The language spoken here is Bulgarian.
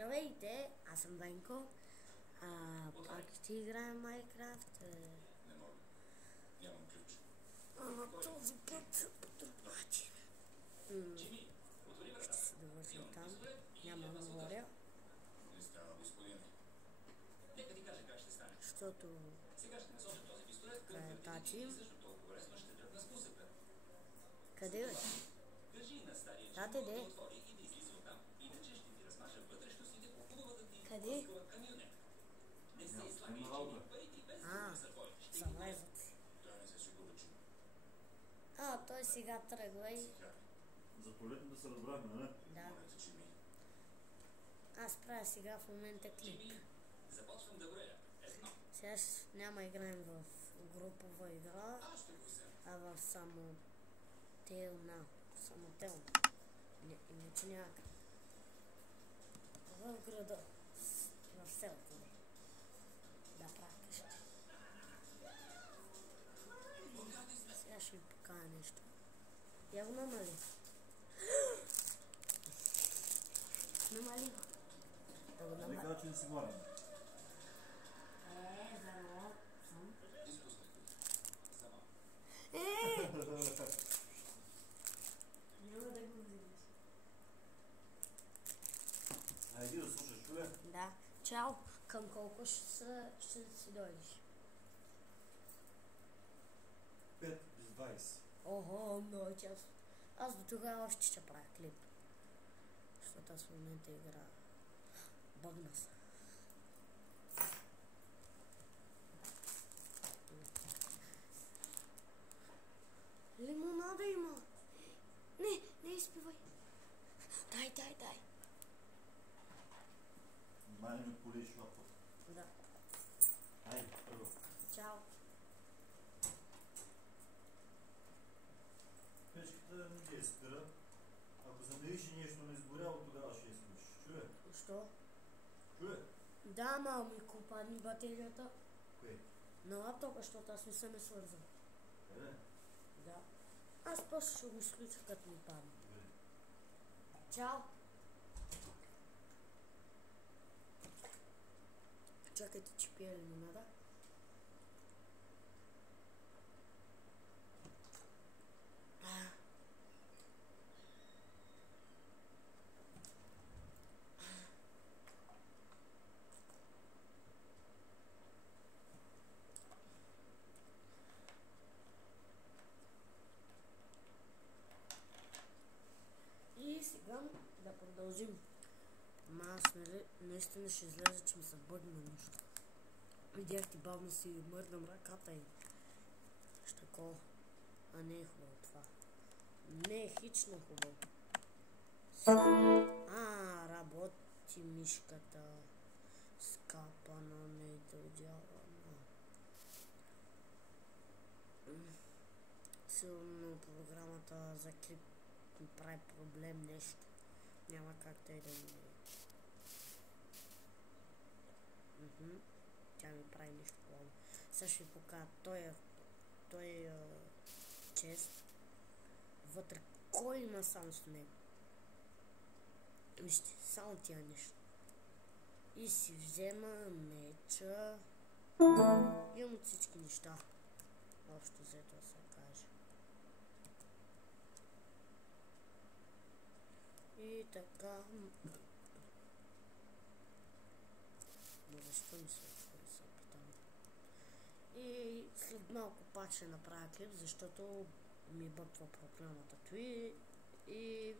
Здравейте, аз съм Венко. Пак ще играем Майнкрафт. Не мога. Нямам ключ. На този път по друг начин. Ще се довършим там. Няма да говоря. Не става, господине. Нека ти кажа как ще стане. Защото Сега ще насоча този пистолет към твърдите и също толкова лесно ще дръпна спусъка. къде бе? Кажи на стария Да, човек де. да отвори и да излиза оттам. Иначе ще ти размаша вътрешностите по хубавата ти Къде? плъскава камионет. Не се излагай, че парите и без да са твои. Ще ги Залезат. Той не се сигурно чу. Той сега тръгва и... За полетно да се разбрахме, не? Да. Моля те, Джими. Аз правя сега в момента клик. Джими, започвам да броя. Едно. Сега няма играем в групова игра, Аз ще го взема. а в самотелна. Самотелна. Иначе няма как. В града. В селото ми. Да правя къщи. Сега ще ви покажа нещо. Я го намали. Намали го. Да го Не намали. казва, че не си младен. Здраво съм. Изпускай го. Само. Няма да го вземеш. Айди да слушаш, чуле? Да. Чао. Към колко ще си дойдеш? 5 без 20. Ого, много час. Аз до тогава още ще правя клип. Защото аз в момента игра. Бъгна се. Лимонада има. Не изпивай. Дай. Май не полиш лапа. Да. Айде, първо. Чао. Печката не ги спира. Ако замериш и нещо не изгоряло, тогава ще изключиш. Чуе? Що? Чуе? Да, мал ми купадни батерията Кое? на лаптопа, защото аз не съм е свързан. Къде? Да. Аз после ще го изключа, като ми падне. Къде? Чао! Чакайте, че пия лимонада. И сега да продължим. Аз наистина ще излезе, че ми се бъдна нещо. Видях ти бавно си мърдам ръката и ще такова. А не е хубаво това. Не е хич на хубаво. Работи мишката. Скапана, не дължавана. Сигурно програмата за клип ми прави проблем нещо. Няма как той да ми... Тя ми прави нещо хубаво. Сега ще ви покажа той чест. Вътре кой има само с него? Вижте, само тия нещо. И си взема меча. Имам от всички неща. Общо взето да се каже. И така. Но защо ми се питам? И след малко пак ще направя клип, защото ми бъква програмата Twi и